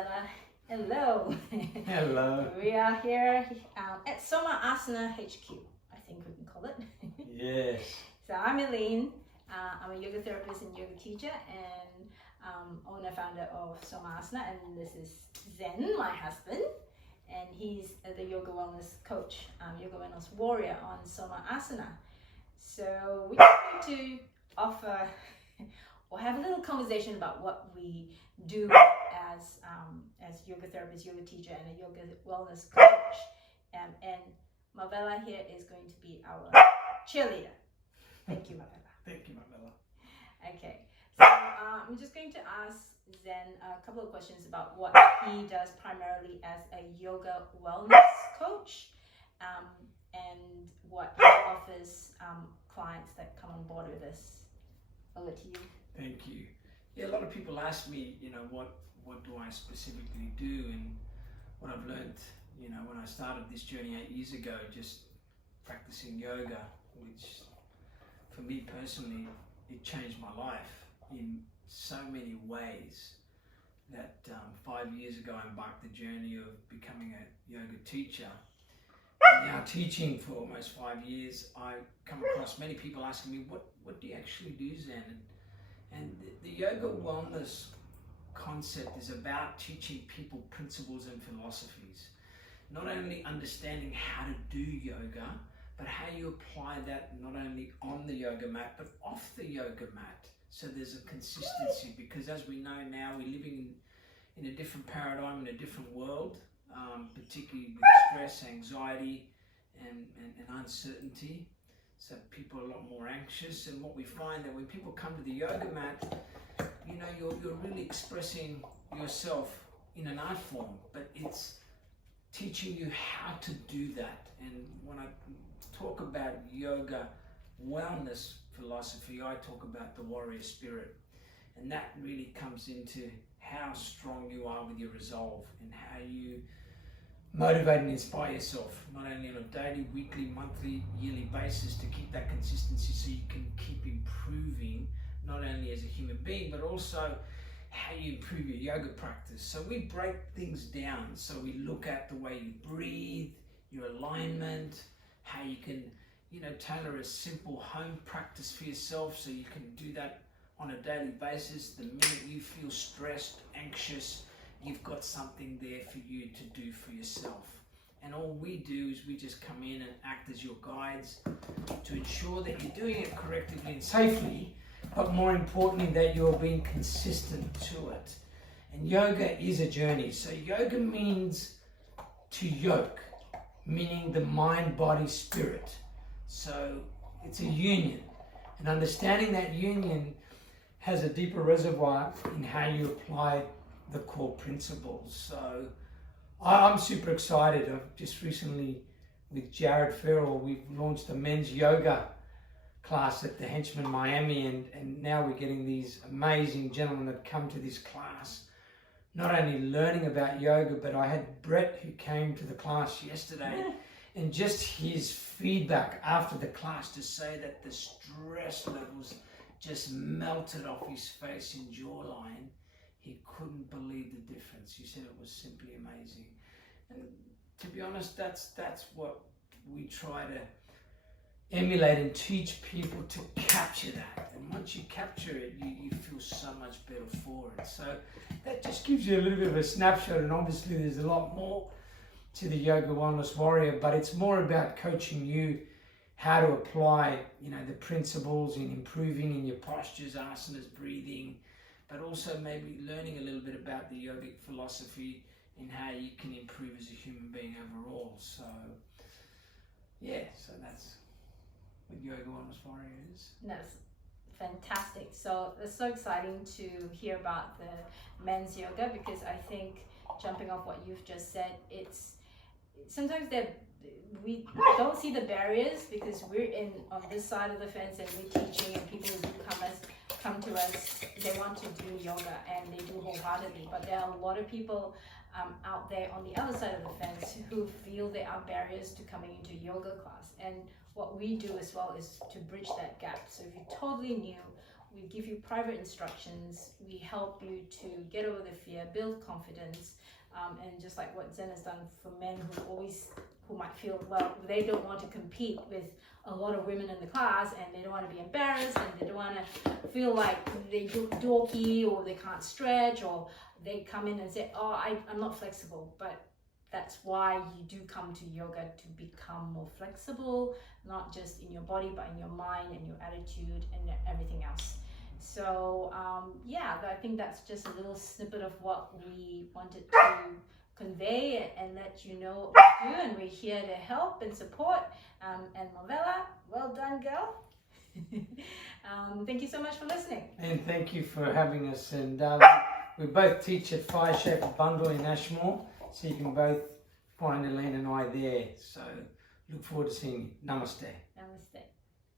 Mavella. Hello. Hello. We are here at Soma Asana HQ, I think we can call it. Yes. So I'm Elaine. I'm a yoga therapist and yoga teacher and owner-founder of Soma Asana. And this is Zen, my husband. And he's the yoga wellness coach, yoga wellness warrior on Soma Asana. So we're going to offer or have a little conversation about what we do as yoga therapist, yoga teacher, and a yoga wellness coach. And Mavella here is going to be our cheerleader. Thank you, Mavella. Thank you, Mavella. Okay, so I'm just going to ask Zen a couple of questions about what he does primarily as a yoga wellness coach, and what he offers clients that come on board with this. Over to you. Thank you. Yeah, a lot of people ask me, what do I specifically do, and what I've learned, when I started this journey 8 years ago, just practicing yoga, which for me personally, it changed my life in so many ways that 5 years ago I embarked the journey of becoming a yoga teacher. And now teaching for almost 5 years, I come across many people asking me, what do you actually do, Zen? And the yoga wellness concept is about teaching people principles and philosophies. Not only understanding how to do yoga, but how you apply that not only on the yoga mat, but off the yoga mat. So there's a consistency, because as we know now, we're living in a different paradigm, in a different world, particularly with stress, anxiety, and uncertainty. So people are a lot more anxious, and what we find that when people come to the yoga mat, you're really expressing yourself in an art form, but it's teaching you how to do that. And when I talk about yoga wellness philosophy, I talk about the warrior spirit, and that really comes into how strong you are with your resolve and how you motivate and inspire yourself, not only on a daily, weekly, monthly, yearly basis, to keep that consistency so you can keep improving, not only as a human being, but also how you improve your yoga practice. So we break things down. So we look at the way you breathe, your alignment, how you can, tailor a simple home practice for yourself so you can do that on a daily basis. The minute you feel stressed, anxious, you've got something there for you to do for yourself. And all we do is we just come in and act as your guides to ensure that you're doing it correctly and safely, but more importantly, that you're being consistent to it. And yoga is a journey. So yoga means to yoke, meaning the mind, body, spirit. So it's a union. And understanding that union has a deeper reservoir in how you apply the core principles. So I'm super excited. I've just recently, with Jared Farrell, we've launched a men's yoga class at the Henchman Miami, and now we're getting these amazing gentlemen that come to this class, not only learning about yoga, but I had Brett who came to the class yesterday, and just his feedback after the class to say that the stress levels just melted off his face and jawline. He couldn't believe the difference. He said it was simply amazing. And to be honest, that's what we try to emulate and teach people, to capture that. And once you capture it, you feel so much better for it. So that just gives you a little bit of a snapshot. And obviously there's a lot more to the Yoga Wellness Warrior, but it's more about coaching you how to apply, the principles in improving in your postures, asanas, breathing, but also maybe learning a little bit about the yogic philosophy and how you can improve as a human being overall. So, so that's what Yoga Wellness Warrior is. That's fantastic. So it's so exciting to hear about the men's yoga, because I think, jumping off what you've just said, it's sometimes we don't see the barriers because we're on this side of the fence and we're teaching, and people who come to us, they want to do yoga and they do wholeheartedly, but there are a lot of people out there on the other side of the fence who feel there are barriers to coming into yoga class. And what we do as well is to bridge that gap. So if you're totally new, We give you private instructions. We help you to get over the fear, build confidence, and just like what Zen has done for men who might feel, well, they don't want to compete with a lot of women in the class, and they don't want to be embarrassed, and they don't want to feel like they look dorky, or they can't stretch, or they come in and say, oh, I'm not flexible. But that's why you do come to yoga, to become more flexible, not just in your body, but in your mind and your attitude and everything else. So yeah, I think that's just a little snippet of what we wanted to convey and let you know what we do, and we're here to help and support. And Marvella, well done, girl. Thank you so much for listening. And thank you for having us. And we both teach at Fire Shape Bundle in Ashmore, so you can both find Elaine and I there. So look forward to seeing you. Namaste.